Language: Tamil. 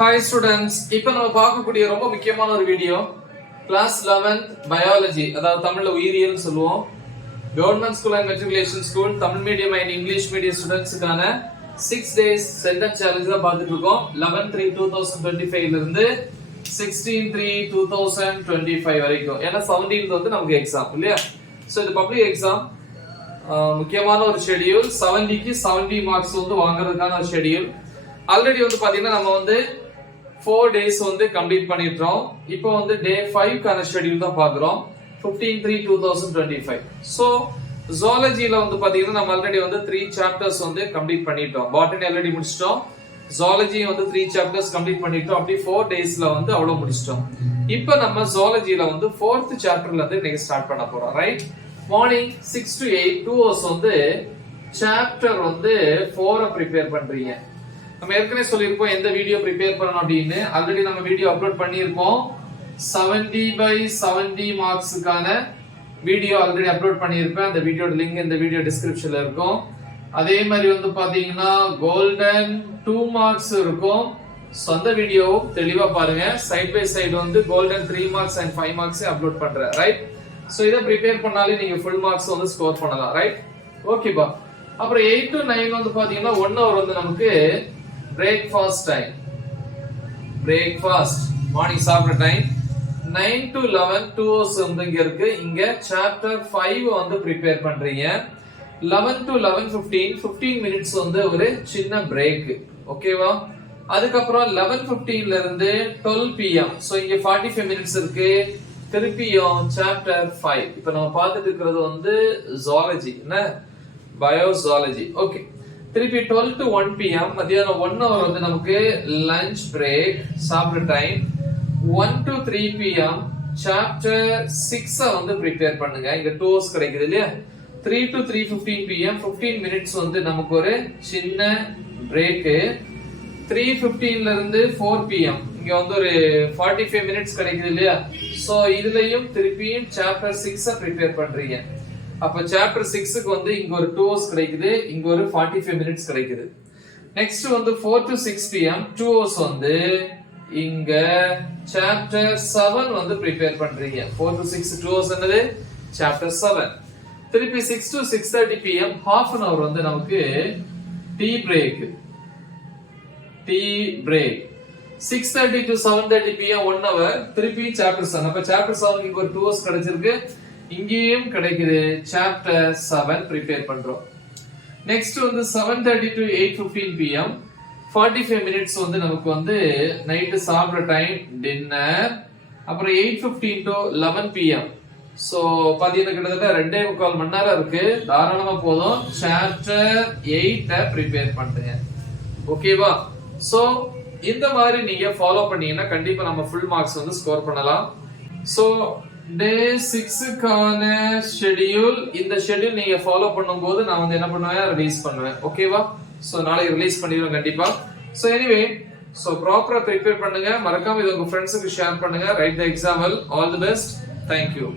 ஹாய் ஸ்டூடெண்ட்ஸ், இப்போ நம்ம பார்க்கக்கூடிய ரொம்ப முக்கியமான ஒரு வீடியோ கிளாஸ் 11th பயாலஜி, அதாவது தமிழ்ல உயிரியல் சொல்லுவோம். Government school and matriculation school Tamil medium and English medium ஸ்டூடெண்ட்ஸ்க்கான 6 days சென்டென்ஸ் சேலஞ்ச் தான் பார்த்துட்டு இருக்கோம். 11/3/2025 ல இருந்து 16/3/2025 வரைக்கும். ஏன்னா 17th வந்து நமக்கு எக்ஸாம் இல்லையா? சோ இது பப்ளிக் எக்ஸாம், முக்கியமான ஒரு ஷெட்யூல். 70க்கு 70 மார்க்ஸ் வந்து வாங்குறதுக்கான ஒரு ஷெட்யூல். ஆல்ரெடி வந்து பாத்தீங்கன்னா நம்ம வந்து 4 days வந்து கம்ப்ளீட் பண்ணிட்டோம். இப்போ வந்து டே 5 கான ஷெட்யூல் தான் பாக்குறோம். 15/3/2025. சோ ஜூவாலஜில வந்து பாத்தீங்கன்னா நம்ம ஆல்ரெடி வந்து 3 சாப்டர்ஸ் வந்து கம்ப்ளீட் பண்ணிட்டோம். பாட்டனி ஆல்ரெடி முடிச்சிட்டோம். ஜூவாலஜி வந்து 3 சாப்டர்ஸ் கம்ப்ளீட் பண்ணிட்டோம். அப்படி 4 daysல வந்து அவ்வளவு முடிச்சிட்டோம். இப்போ நம்ம ஜூவாலஜில வந்து 4th சாப்டர்ல இருந்து இன்னைக்கு ஸ்டார்ட் பண்ண போறோம். ரைட்? மார்னிங் 6 to 8 2 hours வந்து சாப்டர் வந்து 4 ப்ரிப்பேர் பண்றீங்க. நம்ம ஏற்கனவே சொல்லியிருப்போம் எந்த வீடியோ ப்ரிப்பேர் பண்ணணும் அப்படின்னு. ஆல்ரெடி நம்ம வீடியோ அப்லோட் பண்ணியிருப்போம். 70/70 மார்க்ஸுக்கான வீடியோ ஆல்ரெடி அப்லோட் பண்ணியிருப்பேன். அந்த வீடியோட லிங்க் இந்த வீடியோ டிஸ்கிரிப்ஷன்ல இருக்கும். அதே மாதிரி வந்து பாத்தீங்கன்னா கோல்டன் 2 மார்க்ஸ் இருக்கும். சொந்த வீடியோ தெளிவா பாருங்க. சைட் பை சைடு வந்து golden 3 marks and 5 marks upload பண்றேன். ரைட்? சோ இதை ப்ரிப்பேர் பண்ணாலே நீங்க ஃபுல் மார்க்ஸ் வந்து ஸ்கோர் பண்ணலாம். ரைட்? ஓகேப்பா. அப்புறம் 8 to 9 வந்து பாத்தீங்கன்னா 1 hour வந்து நமக்கு breakfast time, breakfast morning சாப்பிடுற டைம். 9 to 11 2 hours வந்து இங்க இருக்கு. இங்க சாப்டர் 5 வந்து ப்ரிப்பேர் பண்றீங்க. 11 to 11:15 15 minutes வந்து ஒரு சின்ன பிரேக். ஓகேவா? அதுக்கப்புறம் 11:15 ல இருந்து 12 pm. சோ இங்க 45 minutes இருக்கு. திருப்பியும் சாப்டர் 5. இப்போ நம்ம பார்த்துட்டு இருக்கிறது வந்து ஜூவாலஜி, என்ன? பயோஜுவாலஜி. ஓகே. திருப்பி 12 to 1 pm மதியானம் 1 hour வந்து நமக்கு லஞ்ச் பிரேக், சாப்பிடுற டைம். 1 to 3 pm சாப்டர் 6 வந்து ப்ரிப்பேர் பண்ணுங்க. இங்க 2 hours கிடைக்குது இல்லையா? 3 to 3:15 pm 15 minutes வந்து நமக்கு ஒரு சின்ன பிரேக். 3:15 ல இருந்து 4 pm இங்க வந்து ஒரு 45 minutes கிடைக்குது இல்லையா? சோ இதுலயும் திருப்பியும் சாப்டர் 6 ப்ரிப்பேர் பண்றீங்க. அப்ப சாப்டர் 6க்கு வந்து இங்க ஒரு 2 hours கிடைக்குது, இங்க ஒரு 45 minutes கிடைக்குது. நெக்ஸ்ட் வந்து 4 to 6 pm 2 hours வந்து இங்க சாப்டர் 7 வந்து ப்ரிப்பேர் பண்றீங்க. 4 to 6 2 hours என்னது? சாப்டர் 7. திருப்பி 6 to 6:30 pm half an hour வந்து நமக்கு tea break. Tea break. 6:30 to 7:30 pm 1 hour திருப்பி சாப்டர் 7. அப்ப சாப்டர் 7 இங்க ஒரு 2 hours கிடைச்சிருக்கு, இங்கேயும் கிடைக்குது. சாப்டர் 7 ப்ரிப்பேர் பண்றோம். நெக்ஸ்ட் வந்து 7:30 to 8:15 pm 45 minutes வந்து நமக்கு வந்து நைட் சாப்பிடுற டைம், டின்னர். அப்புறம் 8:15 to 11 pm. சோ பாத்தீங்கன்னா கிட்டத்தட்ட 2.25 மணி நேரம் இருக்கு. தாராளமா போதும். சாப்டர் 8 ப்ரிப்பேர் பண்ணுங்க. ஓகேவா? சோ இந்த மாதிரி நீங்க ஃபாலோ பண்ணீங்கன்னா கண்டிப்பா நம்ம ஃபுல் மார்க்ஸ் வந்து ஸ்கோர் பண்ணலாம். சோ டே 6க்கான ஷெட்யூல், இந்த ஷெட்யூல் நீங்க ஃபாலோ பண்ணும்போது நான் வந்து என்ன பண்ணுவேன், ரிலீஸ் பண்ணுவேன். ஓகேவா? சோ நாளைக்கு ரிலீஸ் பண்ணிடுவேன் கண்டிப்பா. சோ எனிவே, சோ ப்ராப்பரா ப்ரிப்பேர் பண்ணுங்க. மறக்காம இது உங்க ஃப்ரெண்ட்ஸுக்கு ஷேர் பண்ணுங்க. Right the example. All the best. Thank you.